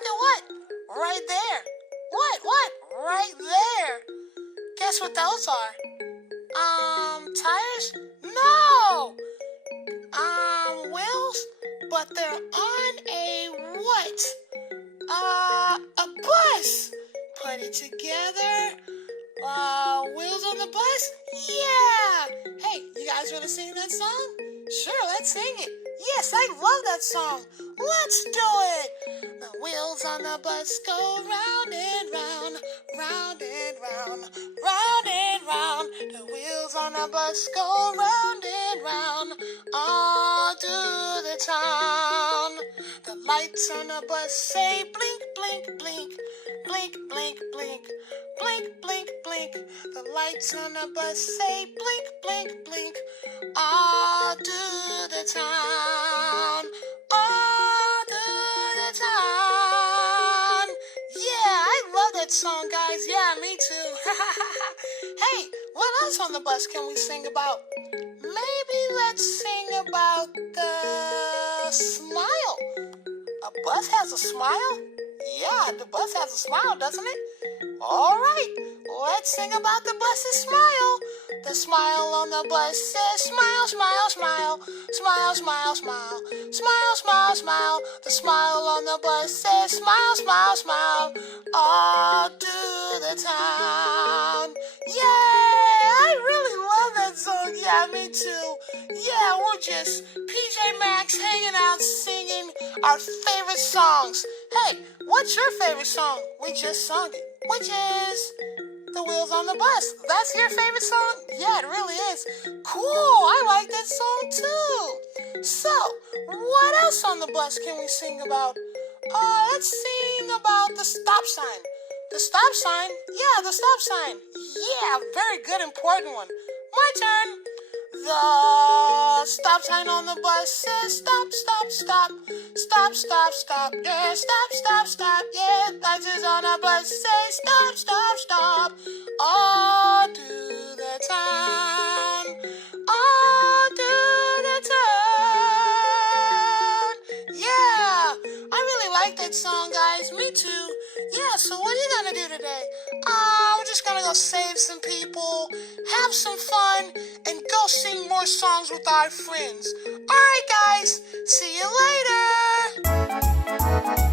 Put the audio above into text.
look at what? Right there. What? Right there. Guess what those are? Tires? No! Wheels? But they're on a what? A bus. Put it together. Wheels on the bus? Yeah! Hey, you guys want to sing that song? Sure, let's sing it. Yes, I love that song. Let's do it. The wheels on the bus go round and round, round and round, round and round. The wheels on the bus go round and round, all through the town. The lights on the bus say blink, blink, blink, blink, blink, blink, blink, blink, blink. The lights on the bus say blink, blink, blink, all through the town, all through the town. Yeah, I love that song, guys. Yeah, me too. Hey, what else on the bus can we sing about? Maybe let's sing about the smile. A bus has a smile? Yeah, the bus has a smile, doesn't it? All right, let's sing about the bus's smile. The smile on the bus says smile, smile, smile, smile, smile, smile, smile, smile, smile. The smile on the bus says smile, smile, smile, all through the town. Yeah, I really love that song. Yeah, me too. Yeah, we're just PJ Masks hanging out singing our favorite songs. Hey, what's your favorite song? We just sung it, which is The Wheels on the Bus. That's your favorite song? Yeah, it really is. Cool, I like that song too. So, what else on the bus can we sing about? Let's sing about the stop sign. The stop sign? Yeah, the stop sign. Yeah, very good, important one. My turn. The stop sign on the bus says stop, stop, stop, stop, stop, stop, yeah, stop, stop, stop, yeah. Lights on the bus say stop, stop, stop, all through the town, all through the town. Yeah, I really like that song, guys. Me too. Yeah, so what are you gonna do today? We're just gonna go save some people, have some fun, and go sing more songs with our friends. Alright, guys, see you later!